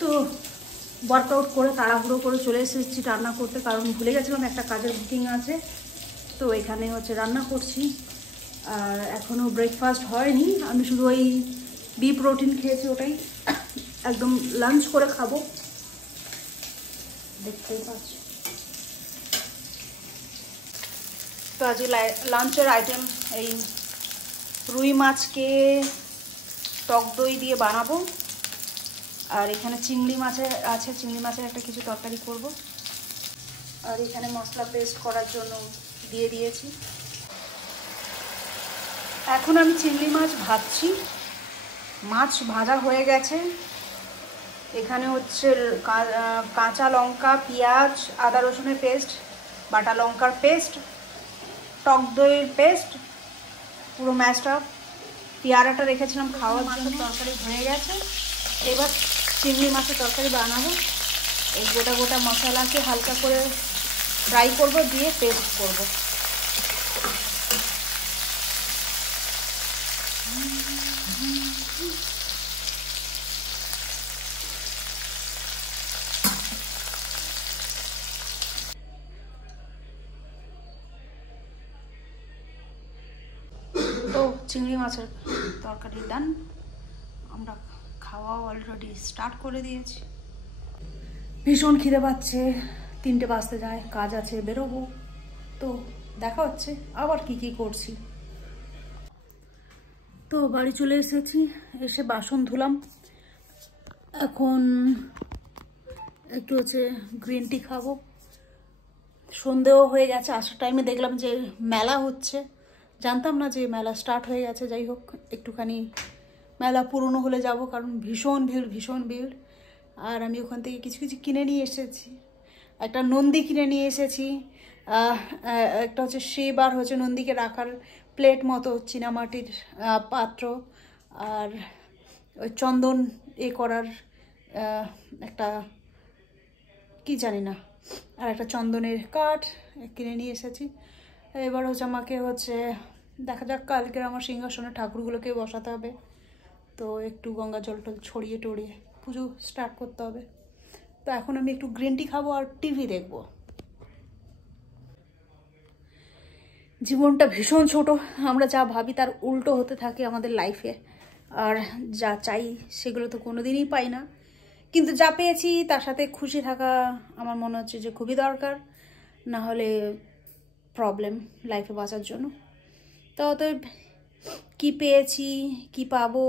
তো ওয়ার্কআউট করে তাড়াহুড়ো করে চলে এসেছি রান্না করতে, কারণ ভুলে গেছিলাম একটা কাজের বুকিং আছে। তো এখানে হচ্ছে রান্না করছি, আর এখনও ব্রেকফাস্ট হয়নি। আমি শুধু ওই বিফ প্রোটিন খেয়েছি, ওটাই একদম লাঞ্চ করে খাবো, দেখতেই পাচ্ছি। তো আজকে লাঞ্চের আইটেম এই রুই মাছকে টক দই দিয়ে বানাবো, আর এখানে চিংড়ি মাছের আছে, চিংড়ি মাছের একটা কিছু তরকারি করব। আর এখানে মশলা পেস্ট করার জন্য দিয়ে দিয়েছি। এখন আমি চিংড়ি মাছ ভাজছি, মাছ ভাজা হয়ে গেছে। এখানে হচ্ছে কাঁচা লঙ্কা, পেঁয়াজ, আদা রসুনের পেস্ট, বাটা লঙ্কার পেস্ট, টক দইয়ের পেস্ট, পুরো ম্যাশড আপ। পেয়ারাটা রেখেছিলাম খাওয়ার জন্য। তরকারি হয়ে গেছে, এবার চিংড়ি মাছের তরকারি বানাবো। এই গোটা গোটা মশলাকে হালকা করে ফ্রাই করব, দিয়ে পেস্ট করব। তো চিংড়ি মাছের তরকারি ডান, আমরা খাওয়াও অলরেডি স্টার্ট করে দিয়েছি। ভীষণ খিদে পাচ্ছে, 3টে বাজতে যায়, কাজ আছে, বেরোবো। তো দেখা হচ্ছে আবার কি করছি। তো বাড়ি চলে এসেছি, এসে বাসন ধুলাম। এখন একটু হচ্ছে গ্রিন টি খাবো। সন্ধেও হয়ে গেছে, আসার টাইমে দেখলাম যে মেলা হচ্ছে, জানতাম না যে মেলা স্টার্ট হয়ে গেছে। যাই হোক, একটুখানি মেলা পুরনো হলে যাব, কারণ ভীষণ ভিড়, ভীষণ ভিড়। আর আমি ওখান থেকে কিছু কিছু কিনে নিয়ে এসেছি। একটা নন্দী কিনে নিয়ে এসেছি, একটা হচ্ছে শিব, আর হচ্ছে নন্দীকে রাখার প্লেট মতো চীনামাটির পাত্র, আর ওই চন্দন করার একটা কি জানি না, আর একটা চন্দনের কাঠ কিনে নিয়ে এসেছি। এবার হচ্ছে আমাকে হচ্ছে দেখা যাক, কালকে আমার সিংহাসনে ঠাকুরগুলোকে বসাতে হবে, তো একটু গঙ্গা জল টল ছড়িয়ে টড়িয়ে পুজো স্টার্ট করতে হবে। তো এখন আমি একটু গ্রিন টি খাবো আর টিভি দেখবো। জীবনটা ভীষণ ছোট, আমরা যা ভাবি তার উল্টো হতে থাকে আমাদের লাইফে, আর যা চাই সেগুলো তো কোনোদিনই পাই না। কিন্তু যা পেয়েছি তার সাথে খুশি থাকা আমার মনে হচ্ছে যে খুবই দরকার, না হলে প্রবলেম লাইফে বাঁচার জন্য। তো অতএব কী পেয়েছি কি পাবো,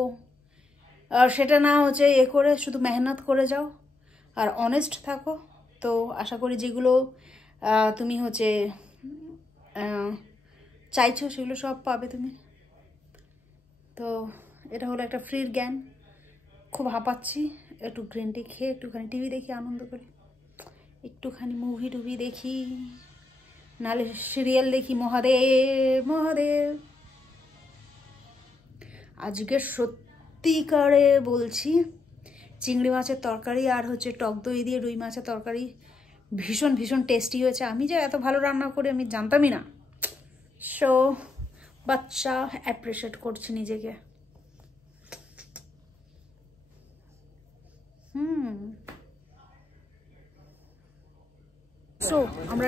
আর সেটা না হচ্ছে করে শুধু মেহনত করে যাও আর অনেস্ট থাকো। তো আশা করি যেগুলো তুমি হচ্ছে চাইছো সেগুলো সব পাবে তুমি। তো এটা হলো একটা ফ্রির জ্ঞান। খুব হাঁপাচ্ছি, একটু গ্রিন টি খেয়ে একটুখানি টিভি দেখি, আনন্দ করি, একটুখানি মুভি টুভি দেখি, নাহলে সিরিয়াল দেখি। মহাদেব মহাদেব। আজকে সত্যিকারে বলছি, চিংড়ি মাছের তরকারি আর হচ্ছে টক দই দিয়ে রুই মাছের তরকারি ভীষণ ভীষণ টেস্টি হয়েছে। আমি যে এত ভালো রান্না করি আমি জানতামই না। সো বাচ্চা অ্যাপ্রিসিয়েট করছি নিজেকে। সো আমরা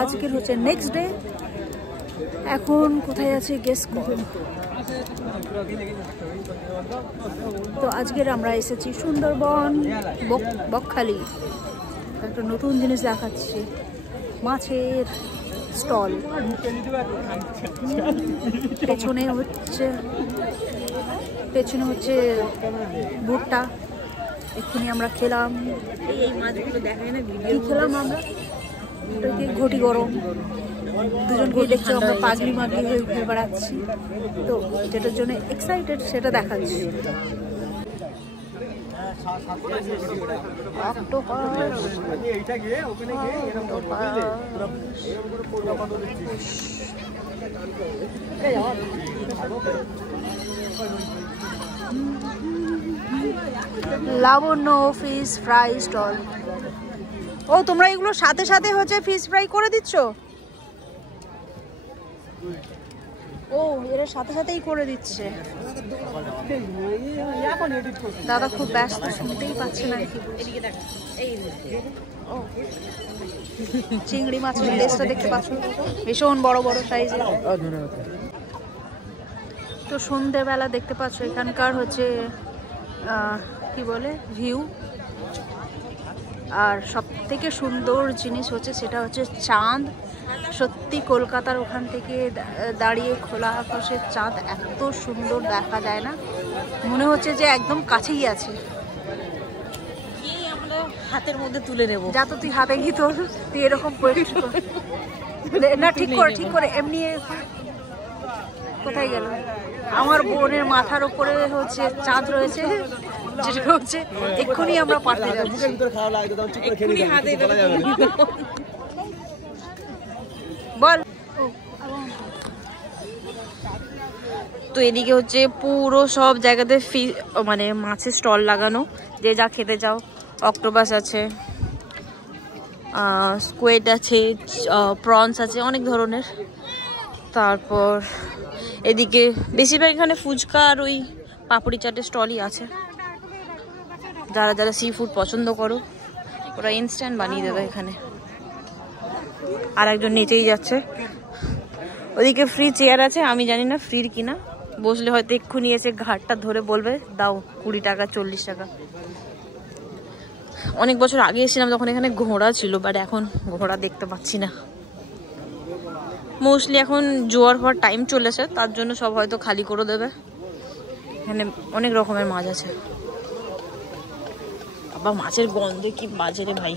আজকের হচ্ছে নেক্সট ডে। এখন কোথায় আছে গেস করুন। তো আজকের আমরা এসেছি সুন্দরবন, বকখালি। একটা নতুন জিনিস দেখাচ্ছি, মাছের স্টল। পেছনে হচ্ছে ভুট্টা। এক্ষুনি আমরা খেলাম, এই মাছগুলো দেখায় না, ভিডিও খেলাম আমরা। ঘটি গরম, দুজনকে দেখছি আমরা পাগলি মাগলি হয়ে ঘুরে বেড়াচ্ছি। তো যেটার জন্য এক্সাইটেড সেটা দেখাচ্ছি। লাবণ্য ফিশ ফ্রাই স্টল। ও তোমরা এগুলো সাথে সাথে হচ্ছে ফিশ ফ্রাই করে দিচ্ছ? ও এরা সাথে সাথেই করে দিচ্ছে। দাদা খুব ব্যস্ত, শুনতেই পাচ্ছে না কি বলছে। ও চিংড়ি মাছের লেজটা দেখতে পাচ্ছ, ভীষণ বড় বড় সাইজের। তো সন্ধ্যেবেলা দেখতে পাচ্ছ এখানকার হচ্ছে কি বলে ভিউ। আর সব থেকে সুন্দর জিনিস হচ্ছে সেটা হচ্ছে চাঁদ। সত্যি কলকাতার ওখান থেকে দাঁড়িয়ে খোলা আকাশের চাঁদ এত সুন্দর দেখা যায় না, মনে হচ্ছে যে একদম কাছেই আছে। আমরা হাতের মধ্যে তুলে নেব। যা তো তুই হাতে গিয়ে তোর, তুই এরকম না ঠিক করে এমনি। কোথায় গেল? আমার বোনের মাথার উপরে হচ্ছে চাঁদ রয়েছে, যেটা হচ্ছে এক্ষুনি আমরা পারতে যাচ্ছি। বল। তো এদিকে হচ্ছে পুরো সব জায়গাতে মানে মাছের স্টল লাগানো, যে যা খেতে চাও। অক্টোপাস আছে, স্কুয়েড আছে, প্রনস আছে, অনেক ধরনের। তারপর এদিকে বেশিরভাগ এখানে ফুচকা আর ওই পাপড়ি চাটের স্টলই আছে। যারা যারা সি ফুড পছন্দ করো ওরা ইনস্ট্যান্ট বানিয়ে দেবে এখানে। আর একজন নিচেই যাচ্ছে। ওদিকে ফ্রি চেয়ার আছে, আমি জানি না ফ্রির কিনা। বসলে হয়তো এক্ষুনি এসে ঘাটটা ধরে বলবে দাও 20 টাকা 40 টাকা। অনেক বছর আগে এসেছিলাম তখন এখানে ঘোড়া ছিল, বাট এখন ঘোড়া দেখতে পাচ্ছি না। মোস্টলি এখন জোয়ার হওয়ার টাইম চলেছে, তার জন্য সব হয়তো খালি করে দেবে। এখানে অনেক রকমের মাছ আছে। আবার মাছের গন্ধে কি বাজে রে ভাই।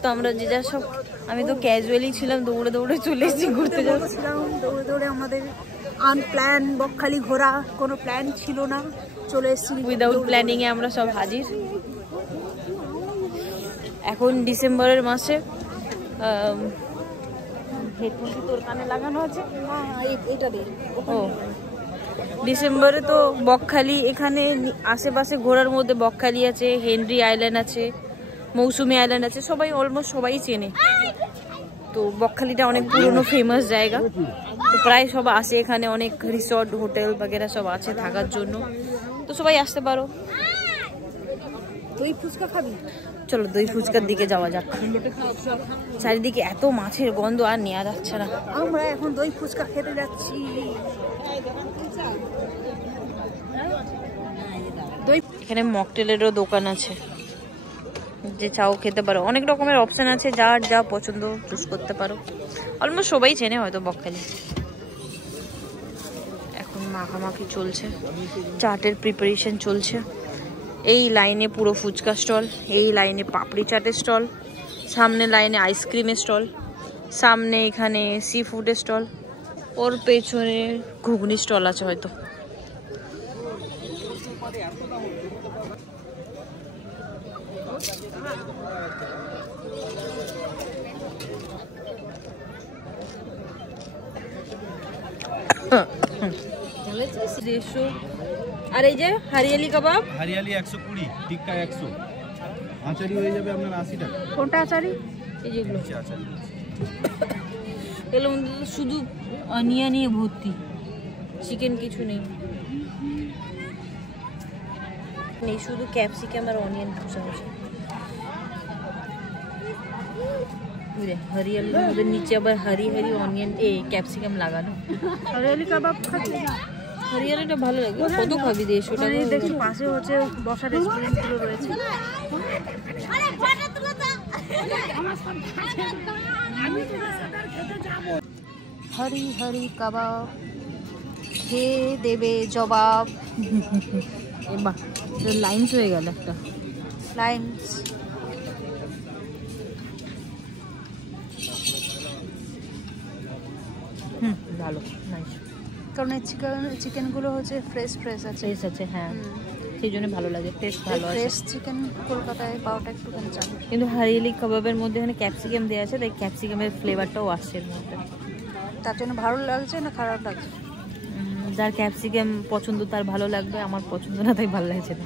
তো আমরা যে যা সব, আমি তো ক্যাজুয়ালি ছিলাম, দৌড়ে দৌড়ে চলে এসেছি, ঘুরতে যাচ্ছিলাম দৌড়ে দৌড়ে। আমাদের আনপ্ল্যান বকখালি ঘোরা, কোনো প্ল্যান ছিল না, চলে এসেছি উইদাউট প্ল্যানিং এ আমরা সব হাজির। এখন ডিসেম্বরের মাসে হেডফোন কি তোর কানে লাগানো আছে? এটা দে। ও ডিসেম্বরে তো বকখালি, এখানে আশেপাশে ঘোরার মধ্যে বকখালি আছে, হেনরি আইল্যান্ড আছে, মৌসুমী আইল্যান্ড আছে, সবাই অলমোস্ট সবাই চেনে। তো বকখালিটা অনেক পুরনো ফেমাস জায়গা, তো প্রায় সব আসে এখানে। অনেক রিসর্ট হোটেল বাগেরা সব আছে থাকার জন্য, তো সবাই আসতে পারো। দই ফুচকা খাবি? চলো দই ফুচকার দিকে যাওয়া যাক। চারিদিকে এত মাছের গন্ধ আর নেওয়া যাচ্ছে না। আমরা এখন দই ফুচকা খেতে যাচ্ছি। এখানে মকটেলেরও দোকান আছে, যে চাও খেতে পারো। অনেক রকমের অপশন আছে, যার যা পছন্দ চুজ করতে পারো। অলমোস্ট সবাই চেনে হয়তো বকখালি। এখন মাখামাখি চলছে, চাটের প্রিপারেশন চলছে। এই লাইনে পুরো ফুচকা স্টল, এই লাইনে পাপড়ি চাটের স্টল, সামনে লাইনে আইসক্রিমের স্টল, সামনে এখানে সি ফুডের স্টল, ওর পেছনে ঘুগনি স্টল আছে হয়তো। আর এই যে হরিয়ালি কাবাব, হরিয়ালি 120, টিক্কা 100, আচারি হয়ে যাবে আপনার 80 টাকা। কোনটা আচারি? এই যেগুলো আচারি এগুলোর মধ্যে তো শুধু অনিয়ন নিয়ে ভর্তি, চিকেন কিছু নেই, নেই শুধু ক্যাপসিকাম আর অনিয়ন পুষা আছে। হরিয়ালি ওদের নিচে আবার হারি হারি অনিয়ন ক্যাপসিকাম লাগানো। হরিয়ালি কাবাব খাচ্ছি। হরিয়ালিটা ভালো লাগে। কত খাবি 150 টাকা? দেখি পাশে হচ্ছে বসার রেস্টুরেন্ট গুলো রয়েছে। হরি হরি কাবাব খেয়ে দেবে জবাব। বাহ, লাইন্স হয়ে গেল একটা। লাইন্স ভালো, নাইস। কারণ চিকেনগুলো হচ্ছে ফ্রেশ আছে। ফ্রেশ আছে, হ্যাঁ, সেই জন্য ভালো লাগে। টেস্ট ভালো আছে। ফ্রেশ চিকেন কলকাতায় পাওয়াটা একটু কম চালু, কিন্তু হরিয়ালি কাবাবের মধ্যে এখানে ক্যাপসিকাম দেওয়া আছে, তাই ক্যাপসিকামের ফ্লেভারটাও আসছে এর মধ্যে। তার জন্য ভালো লাগছে না খারাপ লাগছে? যার ক্যাপসিকাম পছন্দ তার ভালো লাগবে, আমার পছন্দ না তাই ভালো লাগছে না,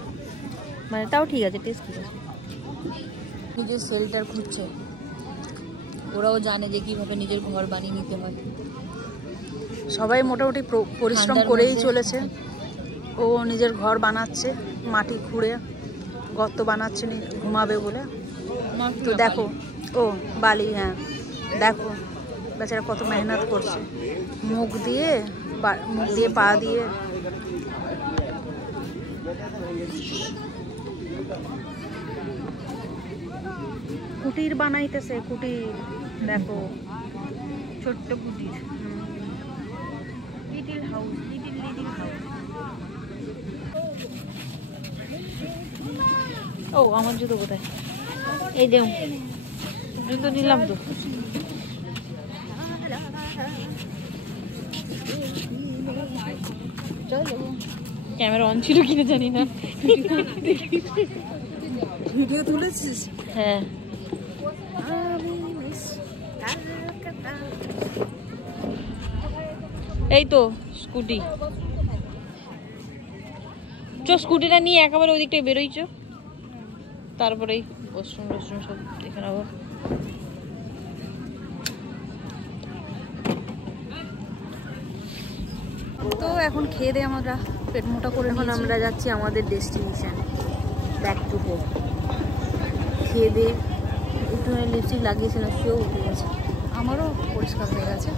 মানে তাও ঠিক আছে, টেস্ট ঠিক আছে। নিজের শেল্টার খুঁজছে। ওরাও জানে যে কিভাবে নিজের ঘর বানিয়ে নিতে হয়। সবাই মোটামুটি পরিশ্রম করেই চলেছে। ও নিজের ঘর বানাচ্ছে, মাটি খুঁড়ে গর্ত বানাচ্ছে ঘুমাবে বলে। তো দেখো, ও বালি, হ্যাঁ দেখো বেচারা কত মেহনত করছে, মুখ দিয়ে পা দিয়ে। কুটির বানাইতেছে, কুটির দেখো, ছোট্ট কুটির, লিটিল হাউস, লিটিল হাউস। ও আমার জুতো কোথায়? এই যে জুতো নিলাম তো। ক্যামেরা অন ছিল কিনা জানি না। ভিডিও তুলেছিস? হ্যাঁ। এই তো স্কুটি। স্কুটিটা নিয়ে একেবারে ওই দিকটায় বেরোইছ, তারপরেই ওয়াশরুম সব দেখে নেবো। তো এখন খেয়ে দিয়ে আমরা পেট মোটা করে, এখন আমরা যাচ্ছি আমাদের ডেস্টিনেশন, ব্যাক টু হোম। খেয়ে দিয়ে একটু লিপস্টিক লাগিয়েছিলাম, সেও উঠে গেছে, আমারও পরিষ্কার হয়ে গেছে।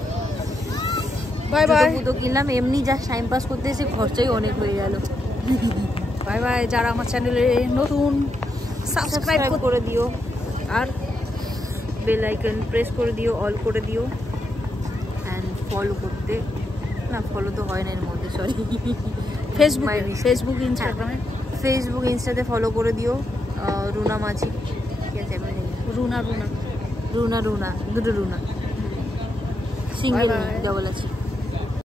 Bye bye. জুতো কিনলাম এমনি, জাস্ট টাইম পাস করতে এসে খরচাই অনেক হয়ে গেল। Bye bye. যারা আমার চ্যানেলে নতুন, সাবস্ক্রাইব করে দিও, আর বেল আইকন প্রেস করে দিও, অল করে দিও, অ্যান্ড ফলো করতে, না ফলো তো হয় না এর মধ্যে, সরি, ফেসবুক ইনস্টাতে ফলো করে দিও। রুনা মাঝি, ঠিক আছে? রুনা দুটো রুনা, সিঙ্গেল ডবল আছে।